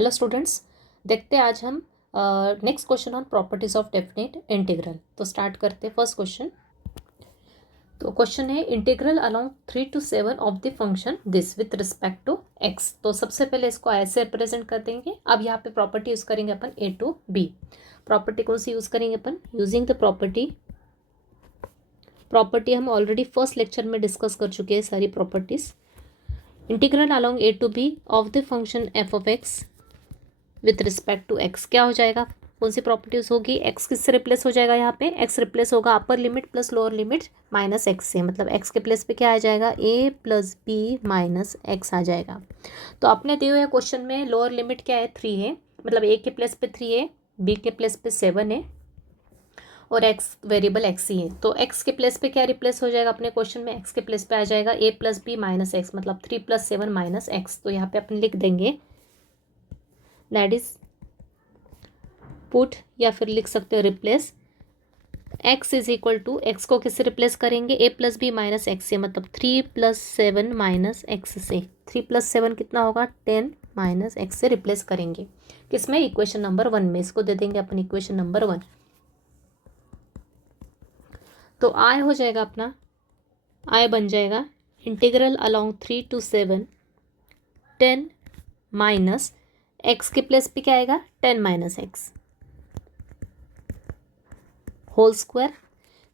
Hello students, देखते हैं आज हम next question on properties of definite integral. तो स्टार्ट करते हैं फर्स्ट क्वेश्चन। तो क्वेश्चन है integral along 3 to 7 of the function this with respect to x. तो सबसे पहले इसको ऐसे रिप्रेजेंट कर देंगे। अब यहाँ पे प्रॉपर्टी यूज करेंगे अपन ए टू बी। प्रॉपर्टी कौन सी यूज करेंगे अपन? यूजिंग द प्रॉपर्टी हम ऑलरेडी फर्स्ट लेक्चर में डिस्कस कर चुके हैं सारी properties. Integral along a to b of the function f of x with respect to x क्या हो जाएगा? कौन सी प्रॉपर्टीज होगी? एक्स किससे रिप्लेस हो जाएगा? यहाँ पे एक्स रिप्लेस होगा upper limit plus lower limit minus x से। मतलब एक्स के प्लेस पे क्या आ जाएगा? ए प्लस बी माइनस एक्स आ जाएगा। तो अपने दिए हुए क्वेश्चन में लोअर लिमिट क्या है? 3 है। मतलब ए के प्लेस पे 3 है, बी के प्लेस पे 7 है और एक्स वेरिएबल एक्स ही है। तो एक्स के प्लेस पे क्या रिप्लेस हो जाएगा अपने क्वेश्चन में? एक्स के प्लेस पे आ जाएगा ए प्लस बी माइनस एक्स, मतलब 3 + 7 माइनस एक्स। तो यहाँ पे अपन लिख देंगे दैट इज पुट, या फिर लिख सकते हो replace x is equal to, x को किससे रिप्लेस करेंगे? A plus b minus x से, मतलब 3 + 7 माइनस एक्स से। 3 + 7 कितना होगा? 10 माइनस एक्स से रिप्लेस करेंगे। किसमें? इक्वेशन नंबर 1 में। इसको दे देंगे अपन इक्वेशन नंबर 1। तो आई हो जाएगा अपना, आई बन जाएगा integral along 3 to 7 10 minus x के प्लेस पे क्या आएगा? 10 माइनस एक्स होल स्क्वायर।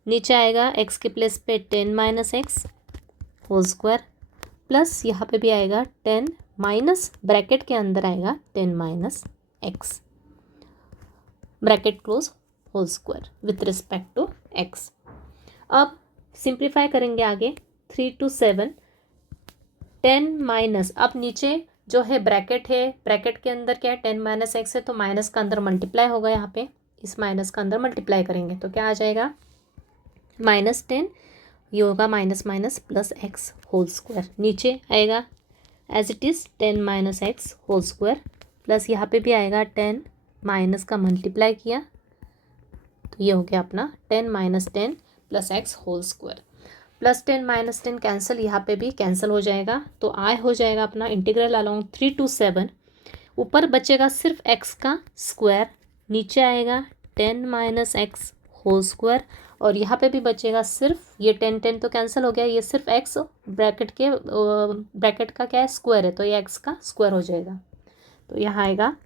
नीचे आएगा एक्स के प्लेस पे 10 minus x whole square plus यहाँ पे भी आएगा 10 माइनस, ब्रैकेट के अंदर आएगा 10 minus x bracket close whole square with respect to x. अब सिंप्लीफाई करेंगे आगे 3 to 7 10 माइनस, अब नीचे जो है ब्रैकेट है, ब्रैकेट के अंदर क्या है? 10 माइनस एक्स है, तो माइनस का अंदर मल्टीप्लाई होगा। यहाँ पे इस माइनस का अंदर मल्टीप्लाई करेंगे तो क्या आ जाएगा? -10, ये होगा minus minus plus x whole square. नीचे आएगा as it is 10 minus x whole square plus यहाँ पे भी आएगा 10 माइनस का मल्टीप्लाई किया तो ये हो गया अपना 10 minus 10 plus x whole square. Plus 10 minus 10 cancel, यहाँ पे भी कैंसिल हो जाएगा। तो आई हो जाएगा अपना इंटीग्रल अलोंग 3 to 7, ऊपर बचेगा सिर्फ एक्स का स्क्वायर, नीचे आएगा 10 माइनस एक्स होल स्क्वायर और यहाँ पे भी बचेगा सिर्फ ये 10 तो कैंसिल हो गया, ये सिर्फ एक्स ब्रैकेट का क्या है? स्क्वायर है, तो ये एक्स का स्क्वायर हो जाएगा। तो यहाँ आएगा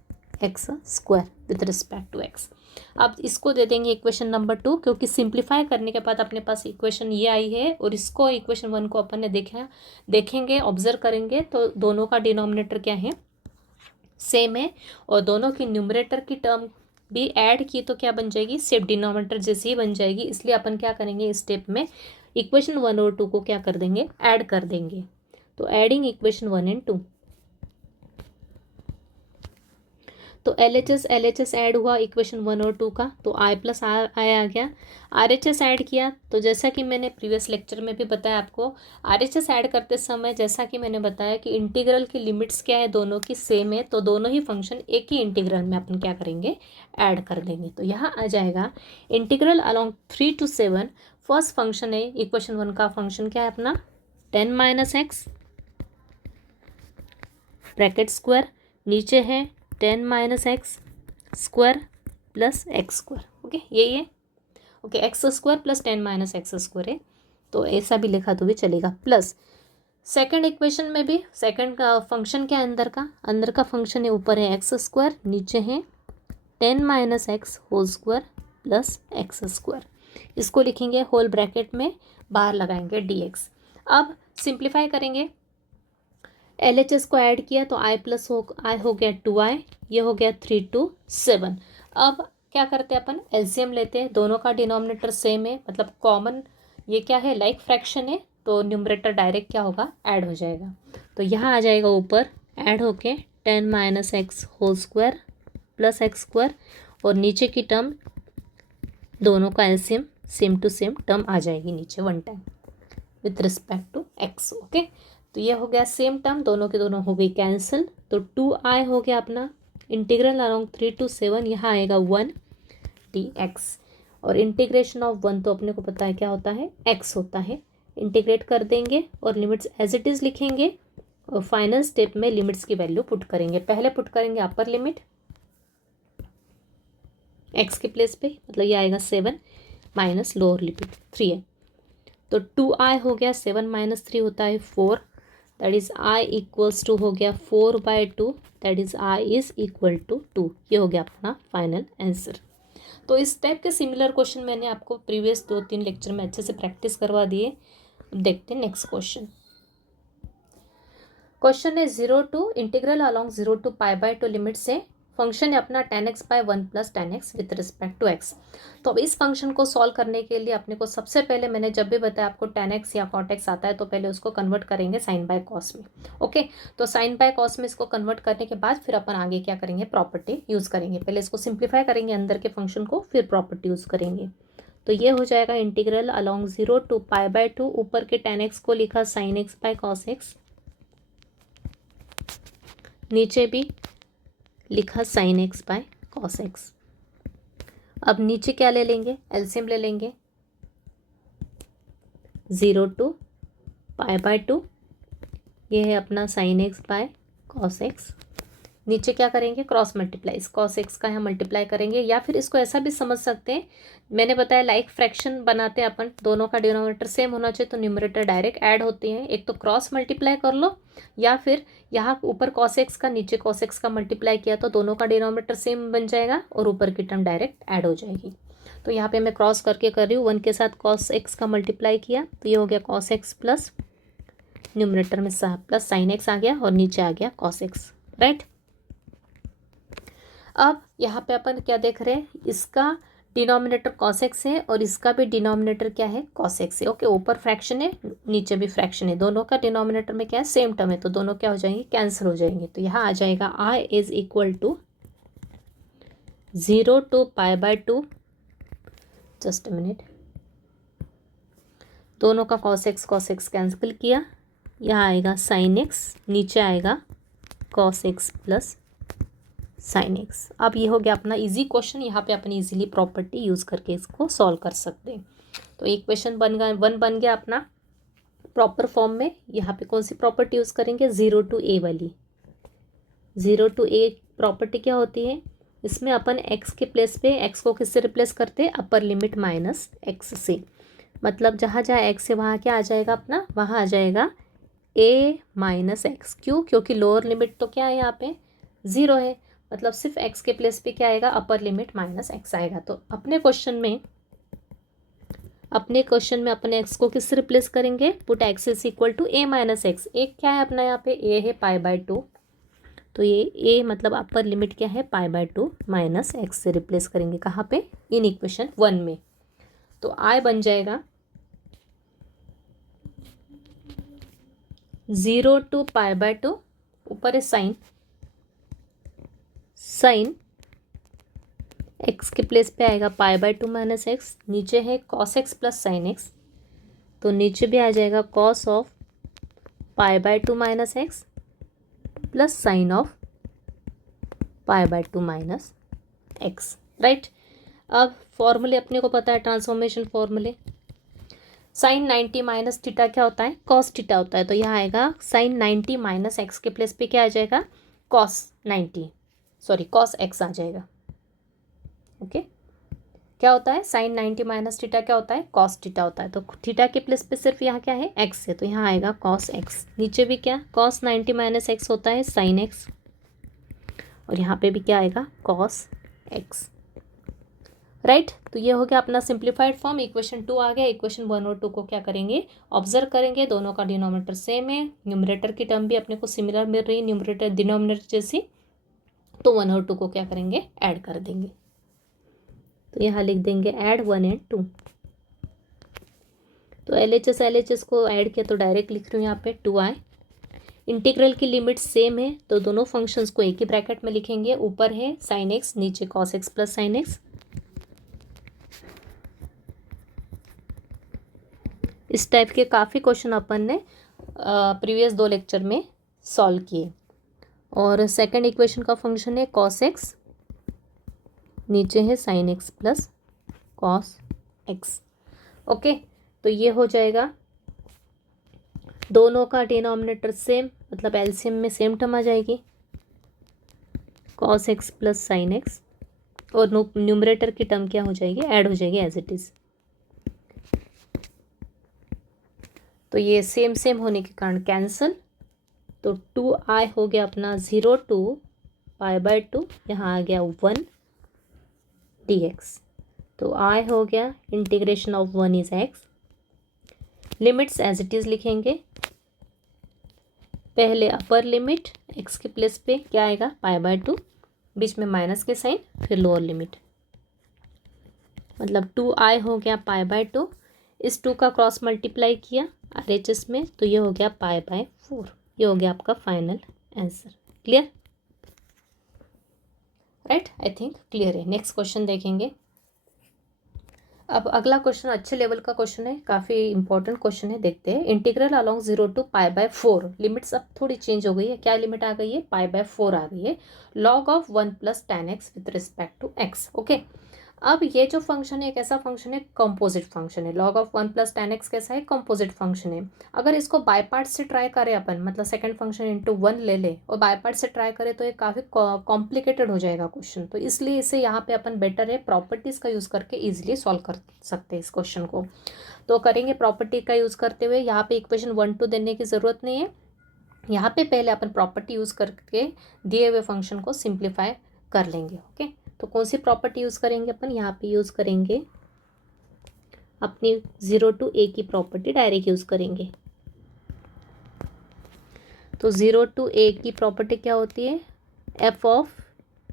x square with respect to x. अब इसको दे देंगे इक्वेशन नंबर 2, क्योंकि सिंप्लीफाई करने के बाद अपने पास इक्वेशन ये आई है और इसको इक्वेशन 1 को अपन ने देखेंगे ऑब्जर्व करेंगे तो दोनों का डिनोमिनेटर क्या है? सेम है और दोनों की न्यूमरेटर की टर्म भी ऐड की तो क्या बन जाएगी? सेम डिनोमिनेटर जैसी ही बन जाएगी। इसलिए अपन क्या करेंगे इस स्टेप में? इक्वेशन 1 और 2 को क्या कर देंगे? ऐड कर देंगे। तो एडिंग इक्वेशन 1 and 2, तो LHS ऐड हुआ इक्वेशन 1 और 2 का, तो I प्लस आई आ गया। RHS ऐड किया तो जैसा कि मैंने प्रीवियस लेक्चर में भी बताया आपको, RHS ऐड करते समय जैसा कि मैंने बताया कि इंटीग्रल की लिमिट्स क्या है? दोनों की सेम है, तो दोनों ही फंक्शन एक ही इंटीग्रल में अपन क्या करेंगे? ऐड कर देंगे। तो यहाँ आ जाएगा integral along 3 to 7, first function है इक्वेशन 1 का फंक्शन क्या है अपना? 10 माइनस एक्स ब्रैकेट स्क्वायर, नीचे है 10 minus x square plus x square. Okay, यही है। Okay, x square plus 10 minus x square है, तो ऐसा भी लिखा तो भी चलेगा। प्लस सेकंड इक्वेशन में भी सेकंड का फंक्शन क्या अंदर का फंक्शन है, ऊपर है एक्स स्क्वायर, नीचे है 10 minus x whole square plus x square. इसको लिखेंगे होल ब्रैकेट में, बाहर लगाएंगे dx। अब सिंप्लीफाई करेंगे, LHS को ऐड किया तो आई हो गया 2i, ये हो गया 3 to 7। अब क्या करते हैं अपन? एलसीएम लेते हैं, दोनों का डिनोमिनेटर सेम है, मतलब कॉमन ये क्या है? लाइक फ्रैक्शन है, तो न्यूमरेटर डायरेक्ट क्या होगा? ऐड हो जाएगा। तो यहाँ आ जाएगा ऊपर ऐड होके 10 minus x whole square plus x square और नीचे की टर्म दोनों का LCM same to same term आ जाएगी नीचे 1 time with respect to x. Okay, तो ये हो गया सेम टर्म, दोनों के दोनों हो गई कैंसिल। तो 2i हो गया अपना इंटीग्रल अलोंग 3 to 7, यहाँ आएगा 1 dx और इंटीग्रेशन ऑफ 1 तो अपने को पता है क्या होता है? x होता है। इंटीग्रेट कर देंगे और लिमिट्स एज इट इज़ लिखेंगे फाइनल स्टेप में लिमिट्स की वैल्यू पुट करेंगे। पहले पुट करेंगे अपर लिमिट एक्स के प्लेस पे, मतलब ये आएगा 7 माइनस लोअर लिमिट 3 है, तो 2i हो गया, 7 माइनस 3 होता है 4, that is i equals to हो गया 4/2, that is i is equal to 2। ये हो गया अपना फाइनल आंसर। तो इस टाइप के सिमिलर क्वेश्चन मैंने आपको प्रीवियस 2-3 लेक्चर में अच्छे से प्रैक्टिस करवा दिए। देखते हैं नेक्स्ट क्वेश्चन। क्वेश्चन है 0 to integral along 0 to π/2 limit से फंक्शन है अपना tan x by 1 plus tan x with respect to x। तो अब इस फंक्शन को सॉल्व करने के लिए अपने को सबसे पहले, मैंने जब भी बताया आपको tan x या cot x आता है तो पहले उसको कन्वर्ट करेंगे साइन बाय कॉस में। ओके, तो साइन बाय कॉस में इसको कन्वर्ट करने के बाद फिर अपन आगे क्या करेंगे, प्रॉपर्टी यूज़ करेंगे। पहले इसको सिंप्लीफाई करेंगे अंदर के फंक्शन को, फिर प्रॉपर्टी यूज़ करेंगे। तो ये हो जाएगा इंटीग्रल अलॉन्ग 0 टू π/2, ऊपर के tan x को लिखा sin x by cos x, नीचे भी लिखा sin x by cos x। अब नीचे क्या ले लेंगे, एलसीएम ले लेंगे, 0 टू π/2, ये है अपना sin x by cos x। नीचे क्या करेंगे, क्रॉस मल्टीप्लाई, कॉस एक्स का यहाँ मल्टीप्लाई करेंगे, या फिर इसको ऐसा भी समझ सकते हैं, मैंने बताया लाइक फ्रैक्शन बनाते हैं अपन, दोनों का डिनोमिनेटर सेम होना चाहिए तो न्यूमरेटर डायरेक्ट ऐड होते हैं। एक तो क्रॉस मल्टीप्लाई कर लो, या फिर यहाँ ऊपर कॉस एक्स का नीचे कॉस एक्स का मल्टीप्लाई किया तो दोनों का डिनोमिनेटर सेम बन जाएगा और ऊपर की टर्म डायरेक्ट ऐड हो जाएगी। तो यहाँ पे मैं क्रॉस करके कर रही हूँ, 1 के साथ कॉस एक्स का मल्टीप्लाई किया तो ये हो गया कॉस एक्स प्लस न्यूमरेटर में प्लस साइन एक्स आ गया और नीचे आ गया कॉस एक्स, राइट। अब यहाँ पे अपन क्या देख रहे हैं, इसका डिनोमिनेटर कॉस एक्स है और इसका भी डिनोमिनेटर क्या है, कॉस एक्स है। ओके, ऊपर फ्रैक्शन है नीचे भी फ्रैक्शन है, दोनों का डिनोमिनेटर में क्या है, सेम टर्म है, तो दोनों क्या हो जाएंगे, कैंसिल हो जाएंगे। तो यहाँ आ जाएगा i is equal to 0 to π/2, just a minute, दोनों का कॉस एक्स कैंसिल किया, यहाँ आएगा साइन एक्स, नीचे आएगा cos x plus sine x. अब ये हो गया अपना इजी क्वेश्चन, यहाँ पे अपन इजीली प्रॉपर्टी यूज़ करके इसको सॉल्व कर सकते हैं। तो एक क्वेश्चन बन गया, 1 बन गया अपना प्रॉपर फॉर्म में। यहाँ पे कौन सी प्रॉपर्टी यूज़ करेंगे, 0 टू a वाली। 0 टू a प्रॉपर्टी क्या होती है, इसमें अपन x के प्लेस पे x को किससे रिप्लेस करते हैं, अपर लिमिट माइनस x से, मतलब जहाँ जहाँ x है वहाँ क्या आ जाएगा अपना, वहाँ आ जाएगा a माइनस एक्स। क्यों, क्योंकि लोअर लिमिट तो क्या है यहाँ पे 0 है, मतलब सिर्फ x के प्लेस पे क्या आएगा, अपर लिमिट माइनस x आएगा। तो अपने क्वेश्चन में अपने x को किससे रिप्लेस करेंगे, put x is equal to a minus x. एक क्या है अपना यहाँ पे a है π/2, तो ये a मतलब अपर लिमिट क्या है, π/2 माइनस एक्स से रिप्लेस करेंगे कहाँ पे, इन इक्वेशन 1 में। तो i बन जाएगा 0 टू π/2, ऊपर है साइन एक्स के प्लेस पे आएगा π/2 माइनस एक्स, नीचे है cos x plus sine x, तो नीचे भी आ जाएगा cos of π/2 minus x plus sine of π/2 minus x, right. अब फॉर्मूले अपने को पता है, ट्रांसफॉर्मेशन फॉर्मूले, साइन 90 माइनस थीटा क्या होता है, कॉस थीटा होता है। तो यहाँ आएगा साइन 90 माइनस एक्स के प्लेस पे क्या आ जाएगा, कॉस एक्स आ जाएगा। ओके, क्या होता है, साइन 90 माइनस थीटा क्या होता है, कॉस थीटा होता है। तो थीटा के प्लेस पे सिर्फ यहाँ क्या है, एक्स है, तो यहाँ आएगा कॉस एक्स। नीचे भी क्या, कॉस 90 माइनस एक्स होता है साइन एक्स, और यहाँ पे भी क्या आएगा, कॉस एक्स, राइट। तो ये हो गया अपना सिंप्लीफाइड फॉर्म। इक्वेशन 2 आ गया। इक्वेशन 1 और 2 को क्या करेंगे, ऑब्जर्व करेंगे, दोनों का डिनोमिनेटर सेम है, न्यूमरेटर की टर्म भी अपने को सिमिलर मिल रही है न्यूमरेटर डिनोमिनेटर जैसी, तो 1 और 2 को क्या करेंगे, ऐड कर देंगे। तो यहाँ लिख देंगे ऐड 1 एंड 2। तो LHS को ऐड किया तो डायरेक्ट लिख रही हूँ यहाँ पे 2i। इंटीग्रल की लिमिट सेम है तो दोनों फंक्शंस को एक ही ब्रैकेट में लिखेंगे, ऊपर है साइन एक्स, नीचे cos x plus sine x. इस टाइप के काफ़ी क्वेश्चन अपन ने प्रीवियस 2 लेक्चर में सॉल्व किए। और सेकंड इक्वेशन का फंक्शन है कॉस एक्स, नीचे है sine x plus cos x. Okay, तो ये हो जाएगा, दोनों का डिनोमिनेटर सेम, मतलब एलसीएम में सेम टर्म आ जाएगी cos x plus sine x, और न्यूमरेटर की टर्म क्या हो जाएगी, ऐड हो जाएगी एज इट इज़। तो ये सेम सेम होने के कारण कैंसल, तो 2i हो गया अपना 0 to π/2, यहाँ आ गया 1 dx। तो i हो गया integration of 1 is x। Limits as it is लिखेंगे, पहले अपर लिमिट x के प्लेस पे क्या आएगा π/2, बीच में माइनस के साइन, फिर लोअर लिमिट, मतलब 2i हो गया π/2, इस 2 का क्रॉस मल्टीप्लाई किया RHS में, तो ये हो गया π/4। ये हो गया आपका final answer. Clear, right, I think clear है। नेक्स्ट क्वेश्चन देखेंगे। अब अगला क्वेश्चन अच्छे लेवल का क्वेश्चन है, काफ़ी इंपॉर्टेंट क्वेश्चन है, देखते हैं। इंटीग्रल अलोंग 0 to π/4, लिमिट्स अब थोड़ी चेंज हो गई है, क्या लिमिट आ गई है, π/4 आ गई है। Log of 1 + tan x with respect to x। Okay, अब ये जो फंक्शन है एक ऐसा फंक्शन है, कंपोजिट फंक्शन है। लॉग ऑफ 1 + tan x कैसा है, कंपोजिट फंक्शन है। अगर इसको बाय पार्ट से ट्राई करें अपन, मतलब सेकंड फंक्शन इंटू 1 ले ले और बाय पार्ट से ट्राई करें, तो ये काफ़ी कॉम्प्लिकेटेड हो जाएगा क्वेश्चन। तो इसलिए इसे यहाँ पे अपन बेटर है प्रॉपर्टीज़ का यूज़ करके ईजिली सॉल्व कर सकते हैं इस क्वेश्चन को। तो करेंगे प्रॉपर्टी का यूज़ करते हुए। यहाँ पे इक्वेशन 1 2 देने की ज़रूरत नहीं है, यहाँ पे पहले अपन प्रॉपर्टी यूज़ करके दिए हुए फंक्शन को सिंप्लीफाई कर लेंगे। ओके, तो कौन सी प्रॉपर्टी यूज़ करेंगे अपन, यहाँ पे यूज़ करेंगे अपनी 0 to a की प्रॉपर्टी, डायरेक्ट यूज़ करेंगे। तो 0 to a की प्रॉपर्टी क्या होती है, f of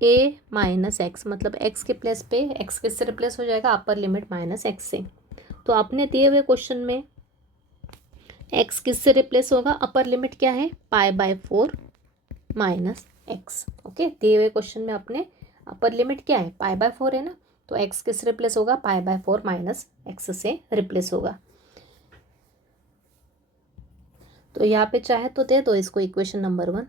a minus x, मतलब x के प्लेस पे x किससे रिप्लेस हो जाएगा, अपर लिमिट माइनस एक्स से। तो आपने दिए हुए क्वेश्चन में x किससे रिप्लेस होगा, अपर लिमिट क्या है, π/4 माइनस एक्स। ओके, दिए हुए क्वेश्चन में अपने अपर लिमिट क्या है, π/4 है ना, तो x किससे रिप्लेस होगा, π/4 माइनस एक्स से रिप्लेस होगा। तो यहाँ पे चाहे तो दे दो इसको इक्वेशन नंबर 1,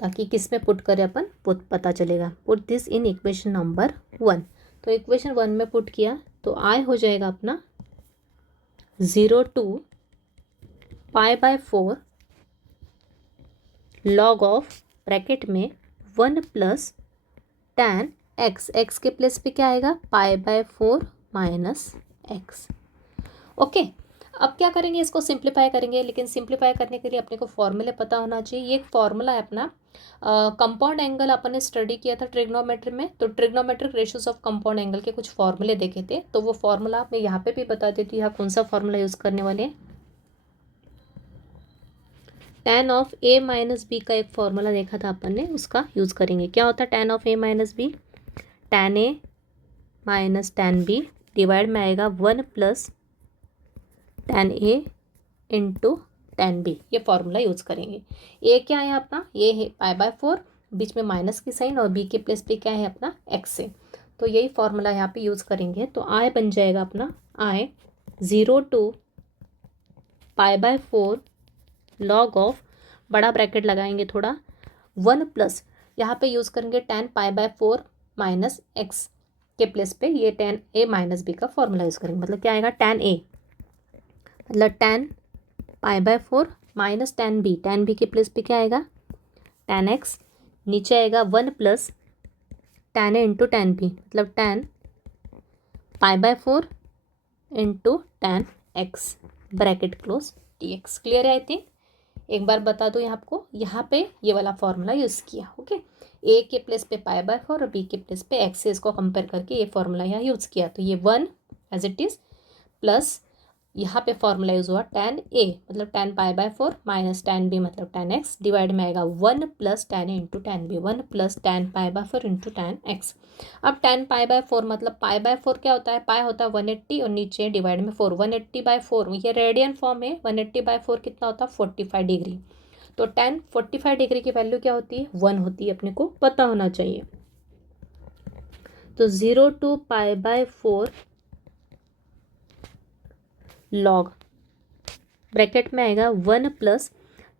ताकि किस में पुट करें अपन, पुट पता चलेगा। Put this in equation number 1। तो इक्वेशन 1 में पुट किया तो i हो जाएगा अपना 0 to π/4 लॉग ऑफ ब्रैकेट में 1 + tan x, x के प्लेस पे क्या आएगा, π/4 माइनस एक्स। ओके, अब क्या करेंगे, इसको सिंप्लीफाई करेंगे, लेकिन सिंप्लीफाई करने के लिए अपने को फॉर्मूले पता होना चाहिए। ये एक फॉर्मूला है अपना, कंपाउंड एंगल अपन ने स्टडी किया था ट्रिग्नोमेट्री में, तो trigonometric ratios of compound angle के कुछ फॉर्मूले देखे थे, तो वो फॉर्मूला मैं यहाँ पे भी बता देती हूँ। यहाँ कौन सा फॉर्मूला यूज़ करने वाले हैं, tan of a minus b का एक फॉर्मूला देखा था अपन ने, उसका यूज़ करेंगे। क्या होता है tan of a minus b, tan a minus tan b divide में आएगा 1 + tan a into tan b। ये फॉर्मूला यूज़ करेंगे। a क्या है अपना, ये है π/4, बीच में माइनस की साइन, और b के प्लेस पे क्या है अपना x से, तो यही फॉर्मूला यहाँ पे यूज़ करेंगे। तो i बन जाएगा अपना i 0 to π/4 लॉग ऑफ, बड़ा ब्रैकेट लगाएंगे थोड़ा, 1 + यहाँ पे यूज़ करेंगे tan π/4 माइनस एक्स के प्लेस पे ये tan a माइनस बी का फॉर्मूला यूज़ करेंगे। मतलब क्या आएगा, tan a मतलब tan π/4 माइनस tan b के प्लेस पे क्या आएगा, tan x, नीचे आएगा 1 + tan a into tan b, मतलब tan π/4 into tan x bracket close dx। Clear है आई थिंक। एक बार बता दो आपको, यहाँ पे ये वाला फॉर्मूला यूज़ किया। ओके, a के प्लेस पे π/4 और b के प्लेस पे x से इसको कंपेयर करके ये फॉर्मूला यहाँ यूज़ किया। तो ये 1 एज इट इज़ प्लस यहाँ पे फॉर्मूला यूज़ हुआ tan a मतलब tan π/4 माइनस tan b मतलब tan x, डिवाइड में आएगा 1 + tan a into tan b, 1 + tan π/4 into tan x। अब tan π/4 मतलब π/4 क्या होता है, पाई होता है 180 और नीचे डिवाइड में 4, 180/4 ये रेडियन फॉर्म है, 180/4 कितना होता है 45 डिग्री। तो tan 45 डिग्री की वैल्यू क्या होती है, 1 होती है, अपने को पता होना चाहिए। तो 0 to π/4 लॉग ब्रैकेट में आएगा 1 +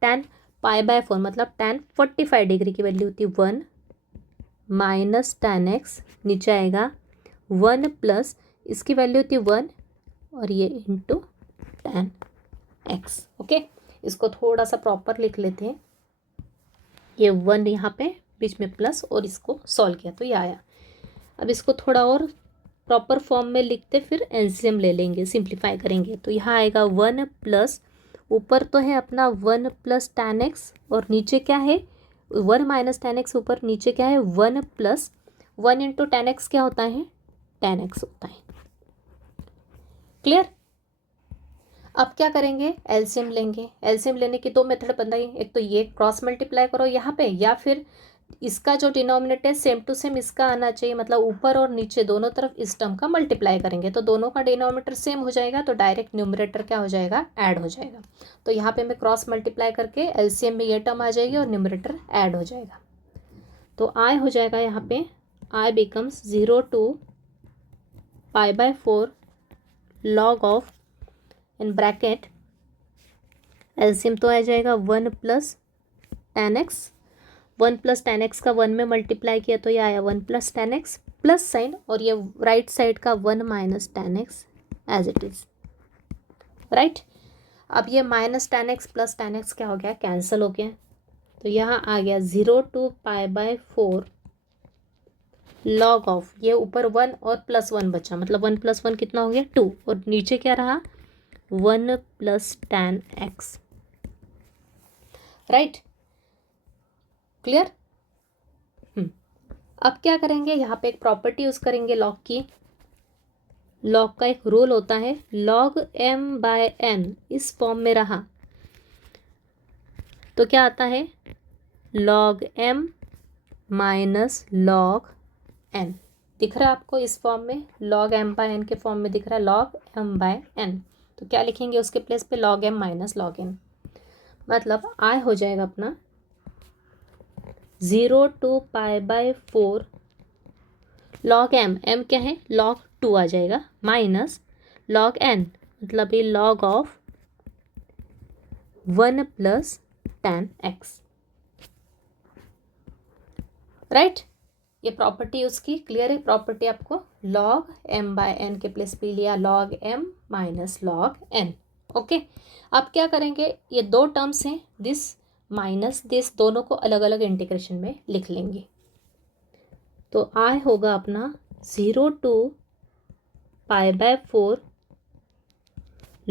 tan π/4 मतलब tan 45 डिग्री की वैल्यू होती है 1 माइनस tan x, नीचे आएगा 1 + इसकी वैल्यू होती है 1 और ये इंटू tan x। ओके, इसको थोड़ा सा प्रॉपर लिख लेते हैं। ये 1 यहाँ पे बीच में प्लस और इसको सॉल्व किया तो ये आया। अब इसको थोड़ा और प्रॉपर फॉर्म में लिखते फिर एलसीएम ले लेंगे, सिंप्लीफाई करेंगे। तो यहाँ आएगा 1 प्लस, ऊपर तो है अपना 1 प्लस tan x और नीचे क्या है 1 माइनस tan x, ऊपर नीचे क्या है 1 प्लस 1 इंटू tan x क्या होता है tan x होता है। क्लियर। अब क्या करेंगे एलसीएम लेंगे। एलसीएम लेने की दो मेथड बताइए, एक तो ये क्रॉस मल्टीप्लाई करो यहाँ पे, या फिर इसका जो डिनोमिनेटर है सेम टू सेम इसका आना चाहिए, मतलब ऊपर और नीचे दोनों तरफ इस टर्म का मल्टीप्लाई करेंगे तो दोनों का डिनोमिनेटर सेम हो जाएगा, तो डायरेक्ट न्यूमरेटर क्या हो जाएगा ऐड हो जाएगा। तो यहाँ पे मैं क्रॉस मल्टीप्लाई करके एलसीएम में ये टर्म आ जाएगी और न्यूमरेटर ऐड हो जाएगा। तो आई हो जाएगा यहाँ पे I becomes 0 to π/4 log of in bracket LCM तो आ जाएगा 1 plus tan x, 1 plus tan x का 1 में मल्टीप्लाई किया तो ये आया 1 plus tan x plus sign, और ये राइट साइड का 1 minus tan x as it is right. अब ये minus tan x plus tan x क्या हो गया कैंसिल हो गया, तो यहाँ आ गया 0 to π/4 लॉग ऑफ, ये ऊपर 1 और प्लस 1 बचा, मतलब 1 प्लस 1 कितना हो गया 2, और नीचे क्या रहा 1 plus tan x right. Clear. अब क्या करेंगे यहाँ पे एक प्रॉपर्टी यूज करेंगे लॉग की। लॉग का एक रूल होता है log m/n इस फॉर्म में रहा तो क्या आता है log m minus log n, दिख रहा है आपको इस फॉर्म में, log m/n के फॉर्म में दिख रहा है log m/n, तो क्या लिखेंगे उसके प्लेस पे log m minus log n, मतलब आई हो जाएगा अपना 0 to π/4 log m क्या है log 2 आ जाएगा माइनस log n, मतलब ये log of 1 plus tan x right. ये प्रॉपर्टी उसकी क्लियर है, प्रॉपर्टी आपको log m/n के प्लेस पे लिया log m minus log n। Okay, अब क्या करेंगे ये दो टर्म्स हैं दिस माइनस दिस, दोनों को अलग अलग इंटीग्रेशन में लिख लेंगे। तो आई होगा अपना 0 to π/4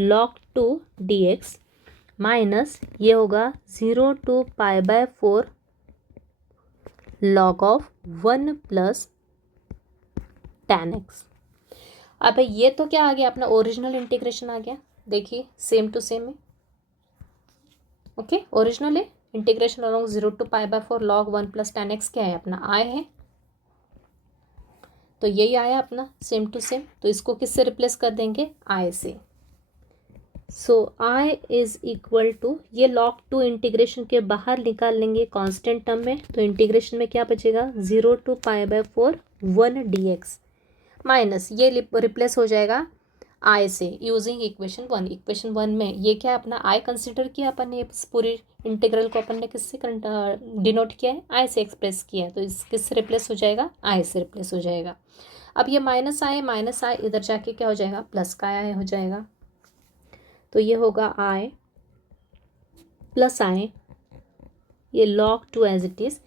log 2 dx माइनस ये होगा 0 to π/4 log of 1 plus tan x। अब ये तो क्या आ गया अपना ओरिजिनल इंटीग्रेशन आ गया, देखिए सेम टू सेम है। ओके, ओरिजिनल है integration along 0 to π/4 log 1 plus tan x क्या है अपना आई है, तो यही आया अपना सेम टू सेम। तो इसको किससे रिप्लेस कर देंगे आई से। सो आई इज इक्वल टू ये log 2 इंटीग्रेशन के बाहर निकाल लेंगे कांस्टेंट टर्म में, तो इंटीग्रेशन में क्या बचेगा 0 to π/4 1 dx माइनस ये रिप्लेस हो जाएगा आई से यूजिंग इक्वेशन 1। इक्वेशन 1 में ये क्या अपना आई कंसिडर किया अपन ने, इस पूरी इंटीग्रल को अपन ने किससे डिनोट किया है आई से एक्सप्रेस किया है, तो इस किससे रिप्लेस हो जाएगा आई से रिप्लेस हो जाएगा। अब ये माइनस आई इधर जाके क्या हो जाएगा प्लस का आई हो जाएगा, तो ये होगा आई प्लस आई, ये log 2 as it is.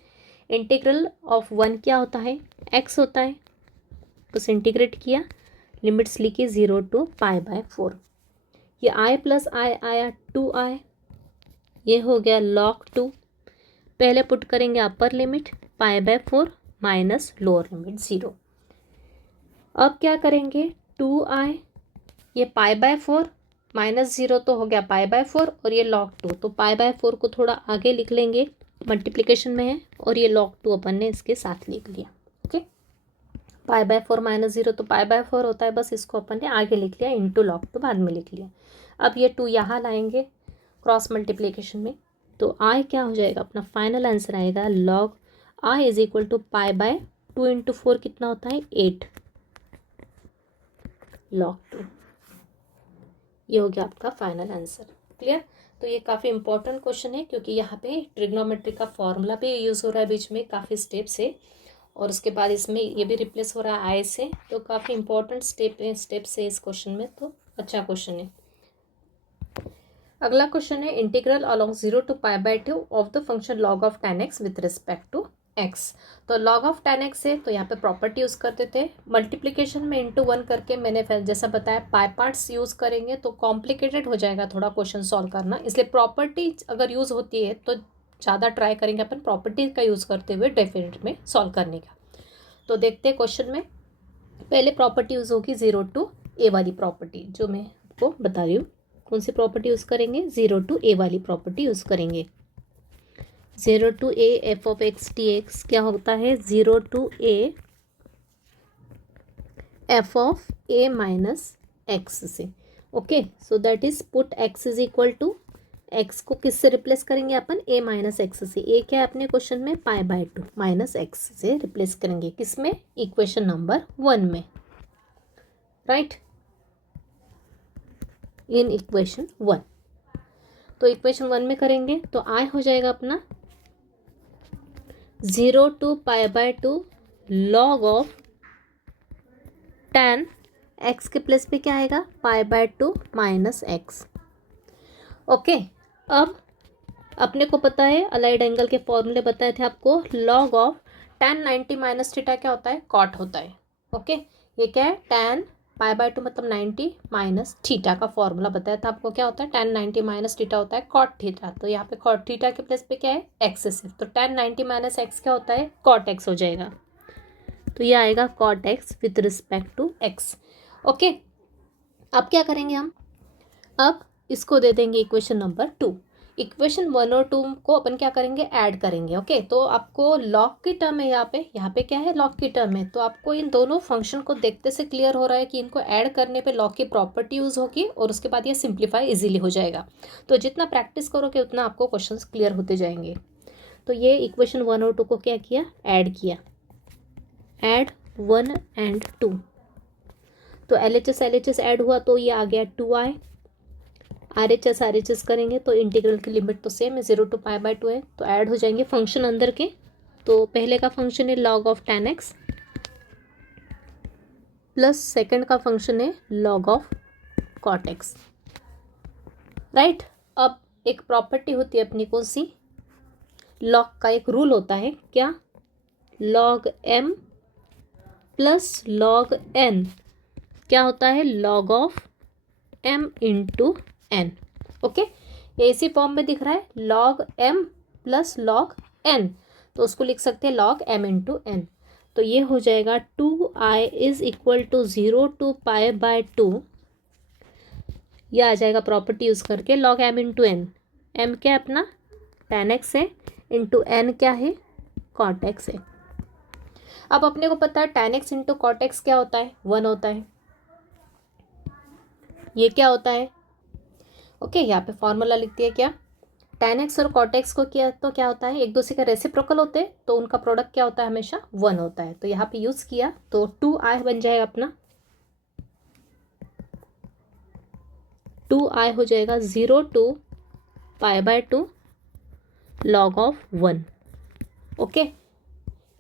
Integral of 1 क्या होता है x होता है, बस इंटीग्रेट किया लिमिट्स लिखी 0 to π/4, ये आई प्लस आई आया 2i, ये हो गया log 2, पहले पुट करेंगे upper limit π/4 minus lower limit 0। अब क्या करेंगे 2i, ये π/4 माइनस 0 तो हो गया π/4 और ये log 2, तो π/4 को थोड़ा आगे लिख लेंगे मल्टीप्लिकेशन में है, और ये log 2 अपन ने इसके साथ लिख लिया। ओके, π/4 माइनस 0 तो π/4 होता है, बस इसको अपन ने आगे लिख लिया, इंटू log 2 बाद में लिख लिया। अब ये 2 यहाँ लाएंगे क्रॉस मल्टीप्लिकेशन में, तो आई क्या हो जाएगा अपना फाइनल आंसर आएगा log I is equal to π/2 into 4 कितना होता है 8 log 2, ये हो गया आपका फाइनल आंसर। क्लियर। तो ये काफ़ी इंपॉर्टेंट क्वेश्चन है क्योंकि यहाँ पे ट्रिग्नोमेट्री का फॉर्मूला भी यूज़ हो रहा है बीच में काफ़ी स्टेप से, और उसके बाद इसमें ये भी रिप्लेस हो रहा है आई से, तो काफ़ी इंपॉर्टेंट स्टेप से इस क्वेश्चन में, तो अच्छा क्वेश्चन है। अगला क्वेश्चन है integral along 0 to π/2 of the function log of tan x with respect to x। तो log of tan x है तो यहाँ पे प्रॉपर्टी यूज़ करते थे, मल्टीप्लिकेशन में इंटू 1 करके मैंने जैसा बताया पाई पार्ट्स यूज़ करेंगे तो कॉम्प्लिकेटेड हो जाएगा थोड़ा क्वेश्चन सॉल्व करना, इसलिए प्रॉपर्टी अगर यूज़ होती है तो ज़्यादा ट्राई करेंगे अपन प्रॉपर्टी का यूज़ करते हुए डेफिनेट में सॉल्व करने का। तो देखते हैं क्वेश्चन में पहले प्रॉपर्टी यूज़ होगी 0 to a वाली प्रॉपर्टी, जो मैं आपको बता रही हूँ। कौन सी प्रॉपर्टी यूज़ करेंगे? 0 to a वाली प्रॉपर्टी यूज़ करेंगे। 0 to a f of x dx क्या होता है? 0 to a f of a minus x से। Okay, so that is put x is equal to, x को किससे रिप्लेस करेंगे अपन? a माइनस एक्स से। a क्या है अपने क्वेश्चन में? π/2 माइनस एक्स से रिप्लेस करेंगे, किसमें? इक्वेशन नंबर 1 में, राइट, इन इक्वेशन 1। तो इक्वेशन 1 में करेंगे तो आई हो जाएगा अपना 0 to π/2 log of tan x के प्लेस पे क्या आएगा? π/2 माइनस एक्स। ओके, अब अपने को पता है अलाइड एंगल के फॉर्मूले बताए थे आपको, log of tan 90 minus theta क्या होता है? कॉट होता है। ओके, ये क्या है? tan π/2 मतलब 90 माइनस थीटा का फॉर्मूला बताया था आपको, क्या होता है? tan 90 माइनस थीटा होता है कॉट थीटा। तो यहाँ पे कॉट थीटा के प्लेस पे क्या है? एक्स सिर्फ, तो tan 90 माइनस एक्स क्या होता है? कॉट एक्स हो जाएगा। तो ये आएगा cot x with respect to x. Okay, अब क्या करेंगे हम? अब इसको दे देंगे इक्वेशन नंबर 2। इक्वेशन 1 और 2 को अपन क्या करेंगे? ऐड करेंगे। ओके, तो आपको लॉग की टर्म है यहाँ पे क्या है? लॉग की टर्म है, तो आपको इन दोनों फंक्शन को देखते से क्लियर हो रहा है कि इनको ऐड करने पे लॉग की प्रॉपर्टी यूज़ होगी और उसके बाद ये सिंप्लीफाई इजीली हो जाएगा। तो जितना प्रैक्टिस करोगे उतना आपको क्वेश्चंस क्लियर होते जाएंगे। तो ये इक्वेशन 1 और 2 को क्या किया? ऐड किया, ऐड 1 and 2। तो LHS ऐड हुआ तो ये आ गया 2i। RHS करेंगे तो इंटीग्रल की लिमिट तो सेम है, 0 to π/2 है, तो ऐड हो जाएंगे फंक्शन अंदर के। तो पहले का फंक्शन है log of tan x plus second का फंक्शन है log of cot x, right. अब एक प्रॉपर्टी होती है अपनी कौन सी? log का एक रूल होता है, क्या? log m plus log n क्या होता है? log of m into n। Okay, ये इसी फॉर्म में दिख रहा है, log m plus log n, तो उसको लिख सकते हैं log m इंटू n। तो ये हो जाएगा 2i is equal to 0 to π/2, ये आ जाएगा प्रॉपर्टी यूज़ करके log m into n। m क्या है अपना? tan x है, इंटू n क्या है? cot x है। अब अपने को पता है tan x into cot x क्या होता है? 1 होता है। ये क्या होता है? ओके, यहाँ पे फॉर्मूला लिख दिया, क्या? tan x और cot x को किया तो क्या होता है? एक दूसरे का रेसिप्रोकल होते हैं तो उनका प्रोडक्ट क्या होता है? हमेशा 1 होता है। तो यहाँ पे यूज़ किया तो 2i बन जाएगा अपना, 2i हो जाएगा 0 to π/2 log ऑफ 1। ओके,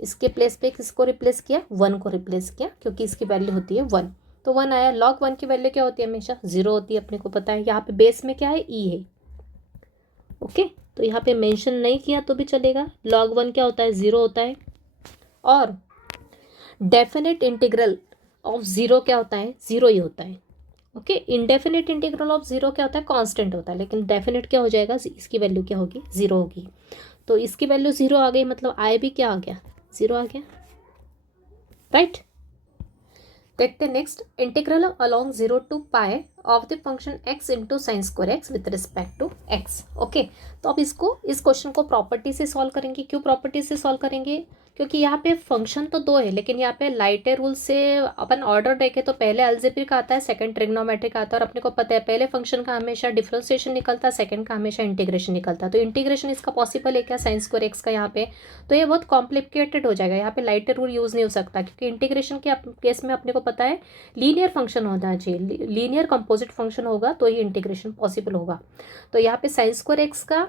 इसके प्लेस पे किसको रिप्लेस किया? 1 को रिप्लेस किया, क्योंकि इसकी वैल्यू होती है 1। तो 1 आया। log 1 की वैल्यू क्या होती है? हमेशा 0 होती है, अपने को पता है। यहाँ पे बेस में क्या है? e है। ओके, तो यहाँ पे मेंशन नहीं किया तो भी चलेगा। log 1 क्या होता है? 0 होता है। और डेफिनेट इंटीग्रल ऑफ 0 क्या होता है? 0 ही होता है। ओके, इनडेफिनेट इंटीग्रल ऑफ 0 क्या होता है? कांस्टेंट होता है। लेकिन डेफिनेट क्या हो जाएगा? इसकी वैल्यू क्या होगी? 0 होगी। तो इसकी वैल्यू 0 आ गई, मतलब आई भी क्या आ गया? 0 आ गया, राइट। देखते next, integral along 0 to π of the function x into sine square x with respect to x। Okay, तो अब इस क्वेश्चन को प्रॉपर्टी से सॉल्व करेंगे। क्यों प्रॉपर्टी से सॉल्व करेंगे? क्योंकि यहाँ पे फंक्शन तो 2 है, लेकिन यहाँ पे लाइटे रूल से अपन ऑर्डर देखें तो पहले अलजेब्रिक आता है, सेकंड ट्रिग्नोमेट्रिक आता है। और अपने को पता है पहले फंक्शन का हमेशा डिफरेंशिएशन निकलता है, सेकंड का हमेशा इंटीग्रेशन निकलता है। तो इंटीग्रेशन इसका पॉसिबल है क्या? साइन स्क्वायर एक्स का यहाँ पे, तो ये बहुत कॉम्प्लिकेटेड हो जाएगा। यहाँ पे लाइटे रूल यूज़ नहीं हो सकता, क्योंकि इंटीग्रेशन के केस में अपने को पता है लीनियर फंक्शन होना चाहिए, लीनियर कंपोजिट फंक्शन होगा तो ही इंटीग्रेशन पॉसिबल होगा। तो यहाँ पे साइन स्क्वायर एक्स का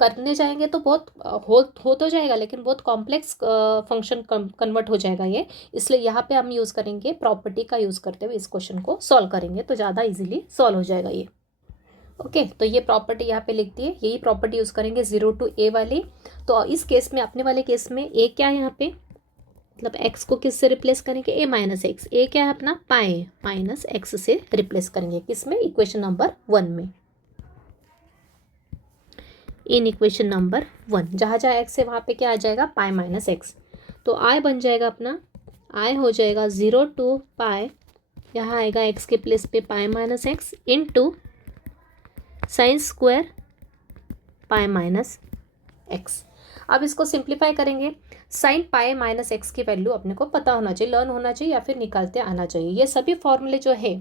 करने जाएंगे तो बहुत हो तो जाएगा, लेकिन बहुत कॉम्प्लेक्स फंक्शन कन्वर्ट हो जाएगा ये। इसलिए यहाँ पे हम यूज़ करेंगे प्रॉपर्टी का यूज़ करते हुए इस क्वेश्चन को सॉल्व करेंगे, तो ज़्यादा इजीली सॉल्व हो जाएगा ये। ओके तो ये प्रॉपर्टी यहाँ पे लिख दी है, यही प्रॉपर्टी यूज़ करेंगे 0 to a वाली। तो इस केस में, अपने वाले केस में a क्या है यहाँ पे, मतलब x को किस से रिप्लेस करेंगे, a माइनस एक्स। a क्या है अपना, पाई माइनस एक्स से रिप्लेस करेंगे, किसमें, इक्वेशन नंबर 1 में, इन इक्वेशन नंबर 1 जहाँ जहाँ x है वहाँ पे क्या आ जाएगा, पाई माइनस एक्स। तो i बन जाएगा अपना, i हो जाएगा 0 to पाई, यहाँ आएगा x के प्लेस पे पाई minus x into sine square pi minus x. अब इसको सिंप्लीफाई करेंगे, साइन पाई माइनस एक्स की वैल्यू अपने को पता होना चाहिए, लर्न होना चाहिए या फिर निकालते आना चाहिए। ये सभी फॉर्मूले जो है,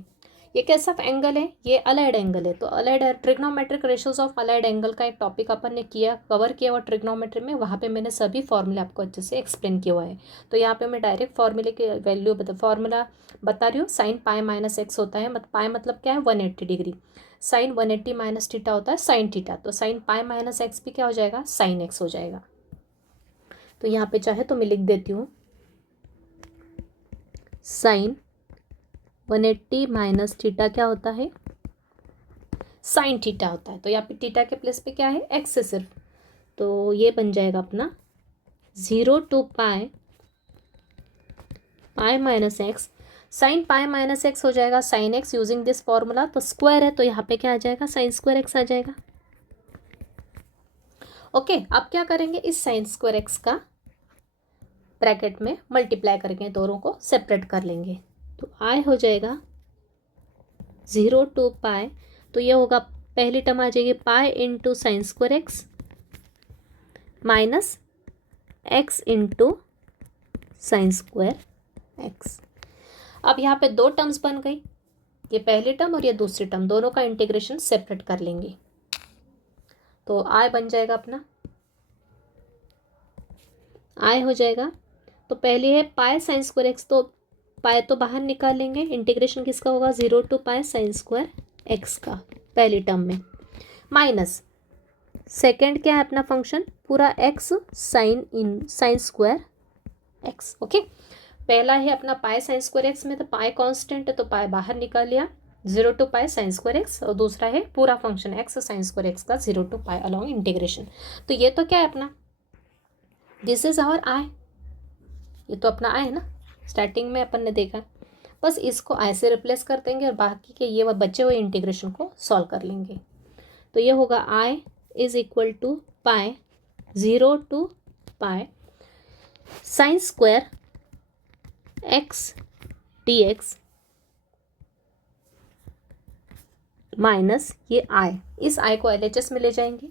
ये कैसा एंगल है, ये अलाइड एंगल है। तो allied trigonometric ratios of allied angle का एक टॉपिक अपन ने किया, कवर किया हुआ ट्रिग्नोमेट्री में, वहाँ पे मैंने सभी फॉर्मूले आपको अच्छे से एक्सप्लेन किया हुआ है। तो यहाँ पे मैं डायरेक्ट फॉर्मूले की वैल्यू फॉर्मूला बता रही हूँ। साइन पाई माइनस एक्स होता है, पाई मतलब क्या है, 180 डिग्री। साइन 180 माइनस थीटा होता है साइन थीटा, तो साइन पाई माइनस एक्स भी क्या हो जाएगा, साइन एक्स हो जाएगा। तो यहाँ पे चाहे तो मैं लिख देती हूँ, साइन 180 माइनस थीटा क्या होता है, साइन थीटा होता है। तो यहाँ पे थीटा के प्लेस पे क्या है, एक्स है सिर्फ। तो ये बन जाएगा अपना 0 to pi, pi minus x, sine pi minus x हो जाएगा sine x using this formula. तो स्क्वायर है तो यहाँ पे क्या आ जाएगा, साइन स्क्वायर एक्स आ जाएगा। ओके अब क्या करेंगे, इस साइन स्क्वायर एक्स का ब्रैकेट में मल्टीप्लाई करके दोनों को सेपरेट कर लेंगे। तो आई हो जाएगा 0 to पाई, तो ये होगा, पहली टर्म आ जाएगी pi into sine square x minus x into sine square x. अब यहाँ पे दो टर्म्स बन गई, ये पहली टर्म और ये दूसरी टर्म, दोनों का इंटीग्रेशन सेपरेट कर लेंगे। तो आई बन जाएगा अपना, आई हो जाएगा, तो पहली है पाई साइन स्क्वायर एक्स, तो पाई तो बाहर निकाल लेंगे, इंटीग्रेशन किसका होगा, 0 to pi sine square x का पहली टर्म में, माइनस सेकेंड क्या है अपना फंक्शन, पूरा x sign square x. Okay पहला है अपना पाई साइन स्क्वायर एक्स में, तो पाई कांस्टेंट है तो पाई बाहर निकाल लिया, 0 to pi sine square x, और दूसरा है पूरा function x sign square x का 0 to पाई अलॉन्ग इंटीग्रेशन। तो ये तो क्या है अपना, दिस इज आवर आई, ये तो अपना आई है ना, स्टार्टिंग में अपन ने देखा। बस इसको आई से रिप्लेस कर देंगे और बाकी के ये बचे हुए इंटीग्रेशन को सॉल्व कर लेंगे। तो ये होगा I is equal to pi 0 to pi sine square x d x minus ये आई, इस आई को LHS में ले जाएंगे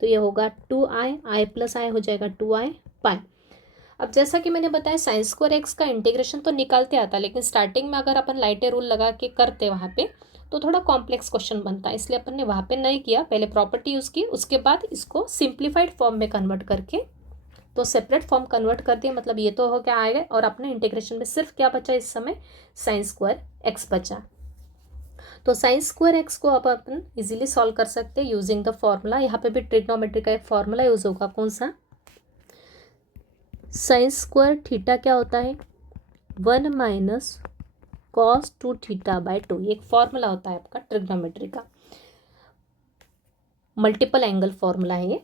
तो ये होगा 2i, आई प्लस आई हो जाएगा 2i पाई। अब जैसा कि मैंने बताया साइन स्क्वायर एक्स का इंटीग्रेशन तो निकालते आता है, लेकिन स्टार्टिंग में अगर अपन लाइटे रूल लगा के करते वहाँ पे तो थोड़ा कॉम्प्लेक्स क्वेश्चन बनता है, इसलिए अपन ने वहाँ पे नहीं किया, पहले प्रॉपर्टी यूज़ की, उसके बाद इसको सिंप्लीफाइड फॉर्म में कन्वर्ट करके, तो सेपरेट फॉर्म कन्वर्ट कर दिया, मतलब ये तो हो क्या आएगा, और अपने इंटीग्रेशन में सिर्फ क्या बचा इस समय, साइन स्क्वायर एक्स बचा। तो साइन स्क्वायर एक्स को अब अपन इजीली सॉल्व कर सकते हैं यूजिंग द फॉर्मूला। यहाँ पे भी ट्रिग्नोमेट्री का एक फॉर्मूला यूज होगा, कौन सा, साइन स्क्वायर थीटा क्या होता है, 1 माइनस कॉस 2 थीटा बाय 2, ये एक फॉर्मूला होता है आपका ट्रिग्नोमेट्री का, मल्टीपल एंगल फॉर्मूला है ये।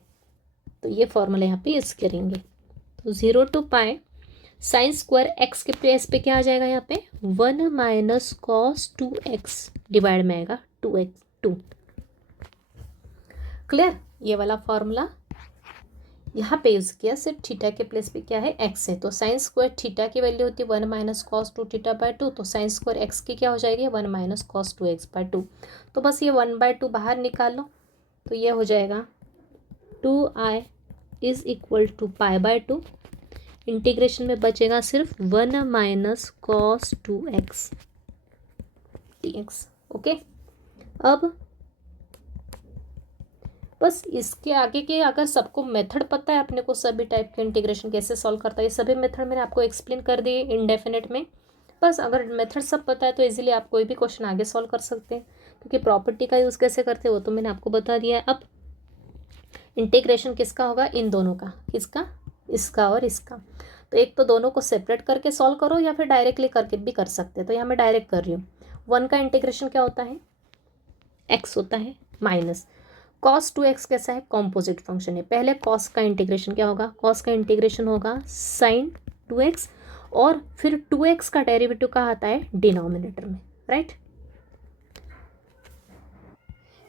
तो ये फॉर्मूला यहाँ पे यूज करेंगे। तो 0 to pi sine square x के प्लेस पे क्या आ जाएगा, यहाँ पे 1 माइनस कॉस 2x डिवाइड में आएगा 2 क्लियर। ये वाला फॉर्मूला यहाँ पे यूज़ किया, सिर्फ थीटा के प्लेस पे क्या है, x है। तो साइन स्क्वायर थीटा की वैल्यू होती है 1 माइनस कॉस 2 थीटा बाय 2, तो साइन स्क्वायर एक्स की क्या हो जाएगी, 1 माइनस कॉस 2x बाय 2। तो बस ये 1/2 बाहर निकाल लो, तो ये हो जाएगा 2i is equal to pi by 2, integration में बचेगा सिर्फ 1 minus cos 2x dx। Okay अब बस इसके आगे के अगर सबको मेथड पता है अपने को, सभी टाइप के इंटीग्रेशन कैसे सॉल्व करता है, ये सभी मेथड मैंने आपको एक्सप्लेन कर दिए इनडेफिनेट में। बस अगर मेथड सब पता है तो इजीली आप कोई भी क्वेश्चन आगे सॉल्व कर सकते हैं, क्योंकि प्रॉपर्टी का यूज़ कैसे करते हैं वो तो मैंने आपको बता दिया है। अब इंटीग्रेशन किसका होगा, इन दोनों का, किसका, इसका और इसका। तो एक तो दोनों को सेपरेट करके सॉल्व करो या फिर डायरेक्टली करके भी कर सकते हैं। तो यहाँ मैं डायरेक्ट कर रही हूँ। 1 का इंटीग्रेशन क्या होता है, x होता है, माइनस कॉस 2x कैसा है, कॉम्पोजिट फंक्शन है। पहले कॉस का इंटीग्रेशन क्या होगा, कॉस का इंटीग्रेशन होगा साइन 2x और फिर 2x का डेरिवेटिव कहाँ आता है, डिनोमिनेटर में, राइट।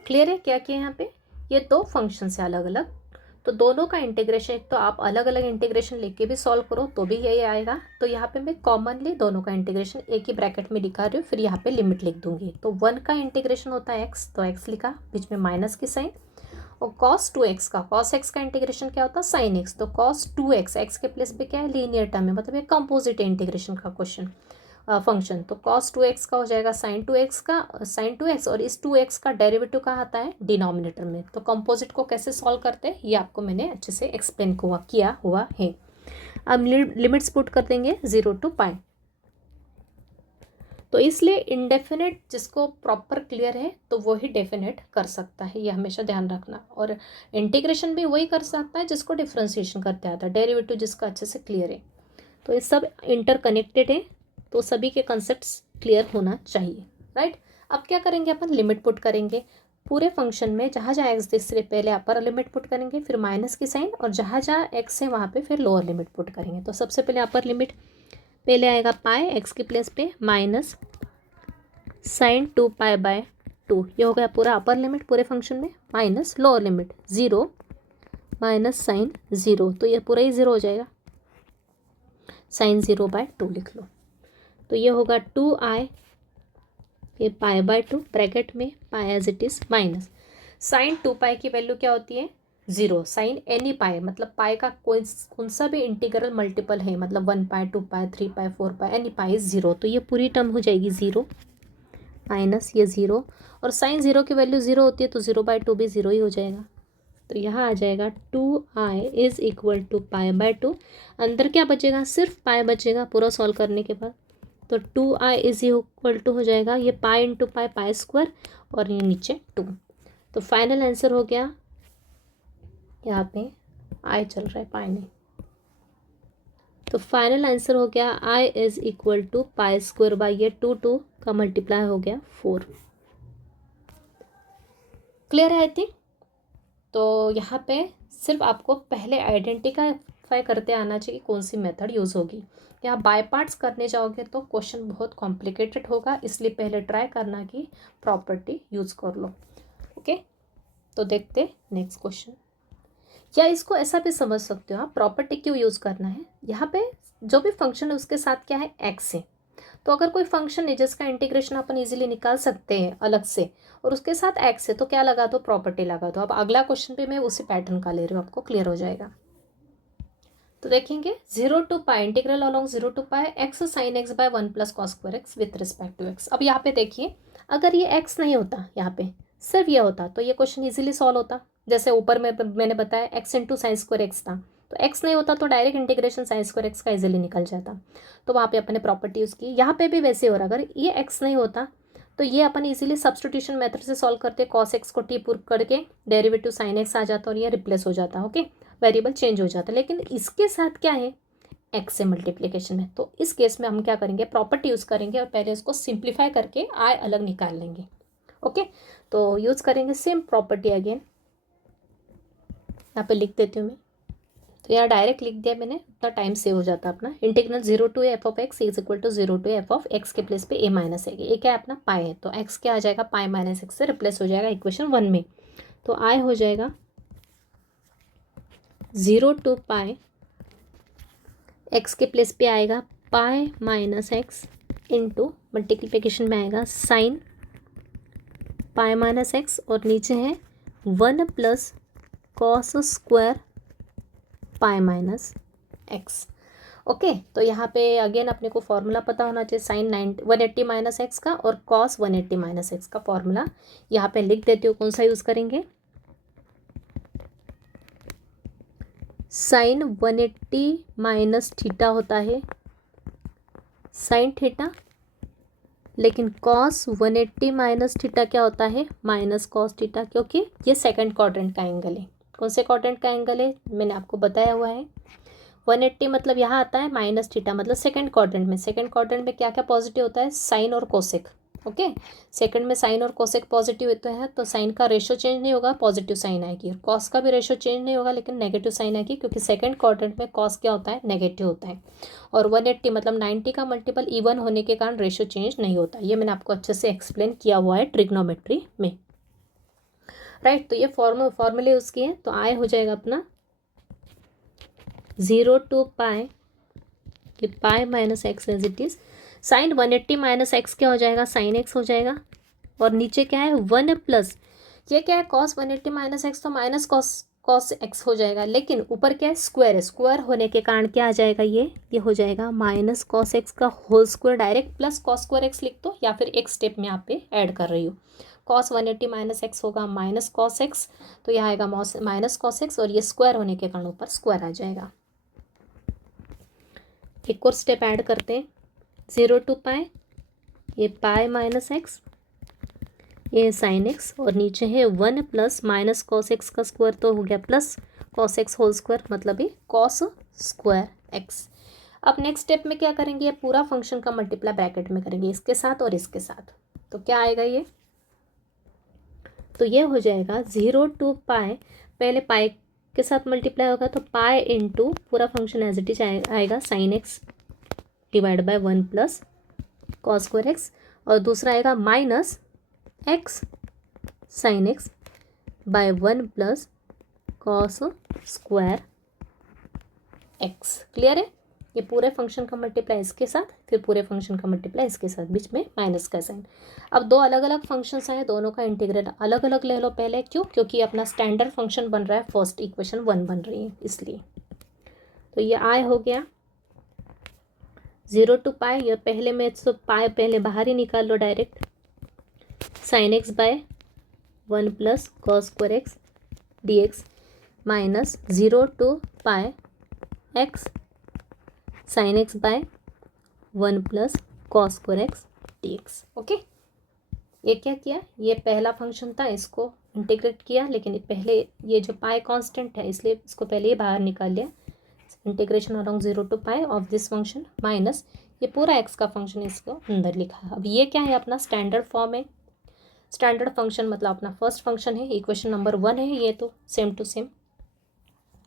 क्लियर है क्या किया यहाँ पे, ये दो फंक्शन से अलग अलग, तो दोनों का इंटीग्रेशन, एक तो आप अलग अलग इंटीग्रेशन लेके भी सॉल्व करो तो भी यही आएगा। तो यहाँ पे मैं कॉमनली दोनों का इंटीग्रेशन एक ही ब्रैकेट में लिखा रही हूँ, फिर यहाँ पे लिमिट लिख दूंगी। तो 1 का इंटीग्रेशन होता है x, तो x लिखा, बीच में माइनस की साइन, और cos 2x का, cos x का इंटीग्रेशन क्या होता है, sin x, तो cos 2x x के प्लेस पे क्या है, लीनियर टर्म है, मतलब ये कंपोजिट इंटीग्रेशन का क्वेश्चन फंक्शन। तो cos 2x का हो जाएगा sin 2x का, sin 2x, और इस 2x का डेरिवेटिव कहाँ आता है, डिनोमिनेटर में। तो कंपोजिट को कैसे सॉल्व करते हैं ये आपको मैंने अच्छे से एक्सप्लेन किया हुआ है। अब लिमिट्स पुट कर देंगे 0 to पाई। तो इसलिए इनडेफिनेट जिसको प्रॉपर क्लियर है तो वो ही डेफिनेट कर सकता है, ये हमेशा ध्यान रखना। और इंटीग्रेशन भी वही कर सकता है जिसको डिफ्रेंशिएशन करते आता है, डेरिवेटिव जिसका अच्छे से क्लियर है। तो ये सब इंटरकनेक्टेड है, तो सभी के कंसेप्ट्स क्लियर होना चाहिए, राइट। अब क्या करेंगे, अपन लिमिट पुट करेंगे पूरे फंक्शन में, जहाँ जहाँ एक्स दिख रहे पहले अपर लिमिट पुट करेंगे, फिर माइनस की साइन, और जहाँ जहाँ एक्स है वहाँ पे फिर लोअर लिमिट पुट करेंगे। तो सबसे पहले अपर लिमिट पहले आएगा पाई, एक्स के प्लेस पे माइनस साइन 2π/2, ये हो गया पूरा अपर लिमिट पूरे फंक्शन में, minus lower limit 0 minus sine 0, तो ये पूरा ही 0 हो जाएगा, साइन 0/2 लिख लो। तो ये होगा 2i, ये π/2 ब्रैकेट में pi as it is, minus sine 2π की वैल्यू क्या होती है, 0, साइन एनी पाई, मतलब पाई का कौन सा भी इंटीग्रल मल्टीपल है, मतलब 1π 2π 3π 4π, एनी पाई 0, तो ये पूरी टर्म हो जाएगी 0 माइनस ये 0, और साइन 0 की वैल्यू 0 होती है तो 0/2 भी 0 ही हो जाएगा। तो यहाँ आ जाएगा 2i इज़ इक्वल टू π/2, अंदर क्या बचेगा, सिर्फ पाई बचेगा पूरा सॉल्व करने के बाद। तो 2i इज़ इक्वल टू हो जाएगा ये pi into pi, pi square, और ये नीचे 2। तो फाइनल आंसर हो गया, यहाँ पे i चल रहा है पाई नहीं, तो फाइनल आंसर हो गया i is equal to pi square by ये 2 का मल्टीप्लाई हो गया 4। क्लियर है आई थिंक। तो यहाँ पे सिर्फ आपको पहले आइडेंटिफाई करते आना चाहिए कौन सी मेथड यूज़ होगी। यहाँ बाय पार्ट्स करने जाओगे तो क्वेश्चन बहुत कॉम्प्लिकेटेड होगा, इसलिए पहले ट्राई करना कि प्रॉपर्टी यूज़ कर लो। ओके, तो देखते नेक्स्ट क्वेश्चन। या इसको ऐसा भी समझ सकते हो आप, प्रॉपर्टी क्यों यूज़ करना है, यहाँ पे जो भी फंक्शन है उसके साथ क्या है, एक्स है। तो अगर कोई फंक्शन है जिसका इंटीग्रेशन अपन इजीली निकाल सकते हैं अलग से, और उसके साथ एक्स है, तो क्या लगा दो, प्रॉपर्टी लगा दो। अब अगला क्वेश्चन पे मैं उसी पैटर्न का ले रही हूँ, आपको क्लियर हो जाएगा। तो देखेंगे 0 to pi integral along 0 to pi x sine x by 1 + cos² x with respect to x. अब यहाँ पे देखिए, अगर ये एक्स नहीं होता, यहाँ पे सिर्फ ये होता तो ये क्वेश्चन इजीली सॉल्व होता। जैसे ऊपर में मैंने बताया एक्स इंटू sin² x था, तो एक्स नहीं होता तो डायरेक्ट इंटीग्रेशन sin² x का इजीली निकल जाता। तो वहाँ पे अपने प्रॉपर्टी यूज़ की। यहाँ पे भी वैसे हो रहा, अगर ये एक्स नहीं होता तो ये अपन इजीली सब्सटीट्यूशन मेथड से सॉल्व करते, cos x को t पुट करके डेरिवेटिव sin x आ जाता और ये रिप्लेस हो जाता। ओके, वेरिएबल चेंज हो जाता। लेकिन इसके साथ क्या है, एक्स से मल्टीप्लिकेशन है, तो इस केस में हम क्या करेंगे, प्रॉपर्टी यूज़ करेंगे और पहले इसको सिंप्लीफाई करके आई अलग निकाल लेंगे। ओके, तो यूज़ करेंगे सेम प्रॉपर्टी अगेन, यहाँ पे लिख देती हूँ मैं। तो यहाँ डायरेक्ट लिख दिया मैंने, उतना टाइम सेव हो जाता अपना। Integral 0 to f of x is equal to 0 to f of x के प्लेस पे a माइनस है, ये क्या है अपना पाई है, तो x क्या आ जाएगा, पाई माइनस एक्स से रिप्लेस हो जाएगा इक्वेशन 1 में। तो i हो जाएगा 0 to पाई, x के प्लेस पे आएगा पाई माइनस एक्स इंटू मल्टीप्लिकेशन में आएगा साइन पाई माइनस एक्स, और नीचे है 1 + cos² पाई माइनस एक्स। ओके, तो यहाँ पे अगेन अपने को फॉर्मूला पता होना चाहिए, साइन 180 माइनस एक्स का और कॉस 180 माइनस एक्स का फॉर्मूला यहाँ पे लिख देती हूँ। कौन सा यूज़ करेंगे, साइन 180 माइनस थीटा होता है साइन थीटा, लेकिन कॉस 180 माइनस थीटा क्या होता है, माइनस कॉस थीटा, क्योंकि ये सेकंड क्वाड्रेंट का एंगल है। कौन से क्वाड्रेंट का एंगल है, मैंने आपको बताया हुआ है। 180 मतलब यहाँ आता है माइनस थीटा, मतलब सेकंड क्वाड्रेंट में। सेकंड क्वाड्रेंट में क्या क्या पॉजिटिव होता है, साइन और कोसेक, ओके। सेकंड में साइन और कोसेक पॉजिटिव होते हैं तो साइन का रेशो चेंज नहीं होगा, पॉजिटिव साइन आएगी, और कॉस का भी रेशो चेंज नहीं होगा लेकिन नेगेटिव साइन आएगी, क्योंकि सेकंड क्वाड्रेंट में कॉस क्या होता है, नेगेटिव होता है। और 180 मतलब 90 का मल्टीपल इवन होने के कारण रेशो चेंज नहीं होता। ये मैंने आपको अच्छे से एक्सप्लेन किया हुआ है ट्रिग्नोमेट्री में, राइट। तो ये फॉर्मूले यूज़ किए, तो आई हो जाएगा अपना 0 to पाई, ये pi minus x as it is. Sine 180 minus x क्या हो जाएगा, साइन एक्स हो जाएगा। और नीचे क्या है 1 प्लस, ये क्या है कॉस 180 माइनस एक्स, तो माइनस कॉस एक्स हो जाएगा, लेकिन ऊपर क्या है स्क्वायर है, स्क्वायर होने के कारण क्या आ जाएगा, ये हो जाएगा माइनस कॉस एक्स का whole square direct, plus cos square x लिख दो, या फिर एक स्टेप में यहाँ पे ऐड कर रही हूँ। कॉस 180 माइनस एक्स होगा माइनस कॉस एक्स, तो यहाँ आएगा माइनस कॉस एक्स, और ये स्क्वायर होने के कारण ऊपर स्क्वायर आ जाएगा। एक और स्टेप ऐड करते हैं, 0 to पाई, ये पाई माइनस एक्स, ये साइन एक्स, और नीचे है 1 प्लस माइनस कॉस एक्स का स्क्वायर तो हो गया plus cos x whole square, मतलब ये कॉस स्क्वायर एक्स। अब नेक्स्ट स्टेप में क्या करेंगे, ये पूरा फंक्शन का मल्टीप्लाई ब्रैकेट में करेंगे इसके साथ और इसके साथ, तो क्या आएगा ये, तो ये हो जाएगा 0 to पाई, पहले पाई के साथ मल्टीप्लाई होगा तो पाई इंटू पूरा फंक्शन एज इट इज आएगा sine x divide by 1 plus cos square x, और दूसरा आएगा minus x sine x by 1 plus cos square x. Clear है, ये पूरे फंक्शन का मल्टीप्लाई इसके साथ, फिर पूरे फंक्शन का मल्टीप्लाई इसके साथ, बीच में माइनस का साइन। अब दो अलग अलग फंक्शंस आए, दोनों का इंटीग्रल अलग अलग ले लो पहले, क्यों, क्योंकि अपना स्टैंडर्ड फंक्शन बन रहा है, फर्स्ट इक्वेशन 1 बन रही है इसलिए। तो ये आई हो गया 0 to पाई, ये पहले में तो पाई पहले बाहर ही निकाल लो direct, sine x by 1 plus cos square x d x, minus 0 to pi x sine x by 1 plus cos square x d x. Okay, ये क्या किया, ये पहला फंक्शन था, इसको इंटीग्रेट किया, लेकिन पहले ये जो पाई कांस्टेंट है इसलिए इसको पहले ही बाहर निकाल लिया, integration along 0 to pi of this function, minus ये पूरा एक्स का फंक्शन इसको अंदर लिखा। अब ये क्या है, अपना स्टैंडर्ड फॉर्म है, स्टैंडर्ड फंक्शन मतलब अपना फर्स्ट फंक्शन है, इक्वेशन नंबर 1 है ये, तो सेम टू सेम,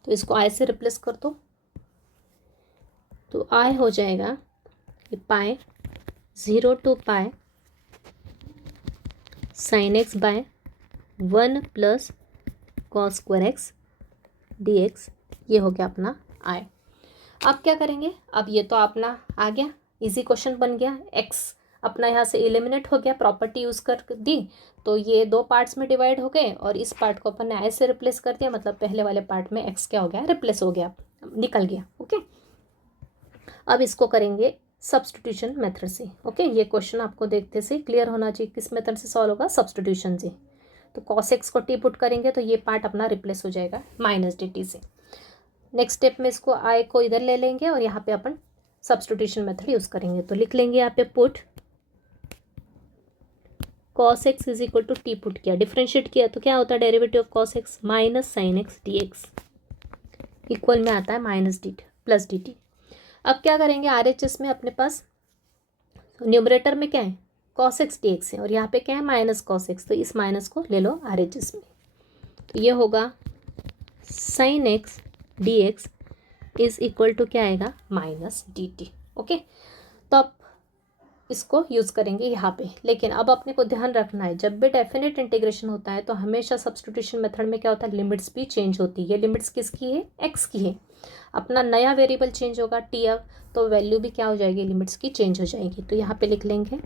तो इसको आई से रिप्लेस कर दो, तो आई हो जाएगा ये pi 0 to pi sine x by 1 plus cos square x d x, ये हो गया अपना आई। अब क्या करेंगे, अब ये तो अपना आ गया, इजी क्वेश्चन बन गया, एक्स अपना यहाँ से एलिमिनेट हो गया, प्रॉपर्टी यूज़ कर दी, तो ये दो पार्ट्स में डिवाइड हो गए, और इस पार्ट को अपन ने आई से रिप्लेस कर दिया, मतलब पहले वाले पार्ट में एक्स क्या हो गया, रिप्लेस हो गया, निकल गया। ओके, अब इसको करेंगे सब्स्टिट्यूशन मेथड से। ओके, ये क्वेश्चन आपको देखते से क्लियर होना चाहिए, किस मेथड से सॉल्व होगा, सब्स्टिट्यूशन से। तो कॉस एक्स को टी पुट करेंगे तो ये पार्ट अपना रिप्लेस हो जाएगा माइनस डी टी से। नेक्स्ट स्टेप में इसको आई को इधर ले लेंगे और यहाँ पे अपन सब्स्टिट्यूशन मेथड यूज़ करेंगे, तो लिख लेंगे यहाँ पे put cos x is equal to t put किया, डिफ्रेंशिएट किया तो क्या होता है, derivative of cos x minus sine x d x equal में आता है minus d plus d t. अब क्या करेंगे, आर एच एस में अपने पास न्यूमरेटर में क्या है, कॉस एक्स डी एक्स है, और यहाँ पे क्या है माइनस कॉस एक्स, तो इस माइनस को ले लो आर एच एस में, तो ये होगा sine x d x is equal to क्या आएगा, माइनस डी टी। ओके, तो अब इसको यूज़ करेंगे यहाँ पे, लेकिन अब अपने को ध्यान रखना है, जब भी डेफिनेट इंटीग्रेशन होता है तो हमेशा सब्स्टिट्यूशन मेथड में क्या होता है, लिमिट्स भी चेंज होती है। ये लिमिट्स किसकी है, एक्स की है, अपना नया वेरिएबल चेंज होगा टी, अब तो वैल्यू भी क्या हो जाएगी, लिमिट्स की चेंज हो जाएगी, तो यहाँ पे लिख लेंगे,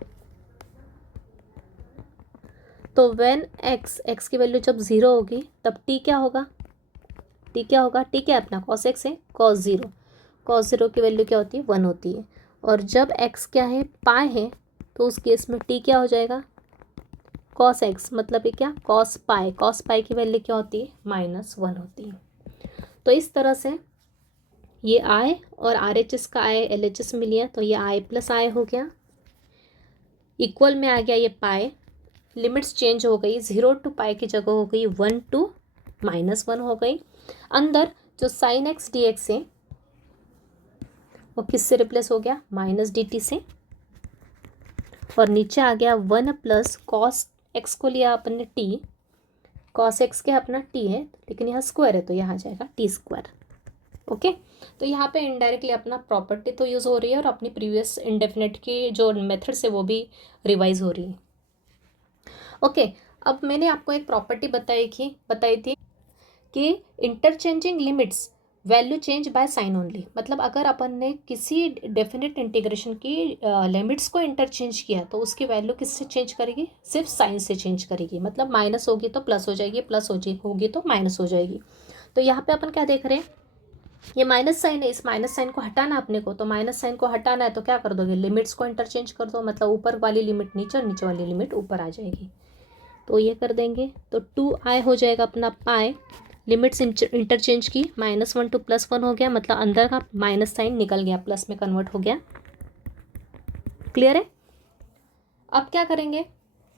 तो व्हेन एक्स की वैल्यू जब 0 होगी तब टी क्या होगा, टी क्या होगा, टी क्या है अपना कॉस एक्स है, कॉस 0 की वैल्यू क्या होती है, 1 होती है, और जब एक्स क्या है, पाई है, तो उस केस में टी क्या हो जाएगा, कॉस एक्स, मतलब ये क्या, कॉस पाई की वैल्यू क्या होती है, -1 होती है। तो इस तरह से ये आई और आर एच एस का आई एल एच एस में लिया, तो ये आई प्लस आई हो गया, इक्वल में आ गया ये पाई, लिमिट्स चेंज हो गई, 0 to पाई की जगह हो गई 1 to -1 हो गई। अंदर जो साइन एक्स डी एक्स है वो किससे रिप्लेस हो गया, माइनस डी टी से, और नीचे आ गया 1 प्लस कॉस एक्स को लिया अपन ने टी, कॉस एक्स क्या अपना टी है लेकिन यहाँ स्क्वायर है तो यहाँ आ जाएगा टी स्क्वायर। ओके, तो यहाँ पे इनडायरेक्टली अपना प्रॉपर्टी तो यूज़ हो रही है और अपनी प्रीवियस इंडेफिनेट की जो मेथड्स है वो भी रिवाइज हो रही है। ओके, अब मैंने आपको एक प्रॉपर्टी बताई थी कि interchanging limits value change by sine only, मतलब अगर अपन ने किसी डेफिनेट इंटीग्रेशन की लिमिट्स को इंटरचेंज किया तो उसकी वैल्यू किससे चेंज करेगी, सिर्फ साइन से चेंज करेगी। मतलब माइनस होगी तो प्लस हो जाएगी, प्लस होगी तो माइनस हो जाएगी। तो यहाँ पे अपन क्या देख रहे हैं, ये माइनस साइन है, इस माइनस साइन को हटाना अपने को, तो माइनस साइन को हटाना है तो क्या कर दोगे, लिमिट्स को इंटरचेंज कर दो, मतलब ऊपर वाली लिमिट नीचे और नीचे वाली लिमिट ऊपर आ जाएगी। तो ये कर देंगे तो 2i हो जाएगा अपना पाए, लिमिट्स इंटरचेंज की, -1 to +1 हो गया, मतलब अंदर का माइनस साइन निकल गया, प्लस में कन्वर्ट हो गया। क्लियर है। अब क्या करेंगे,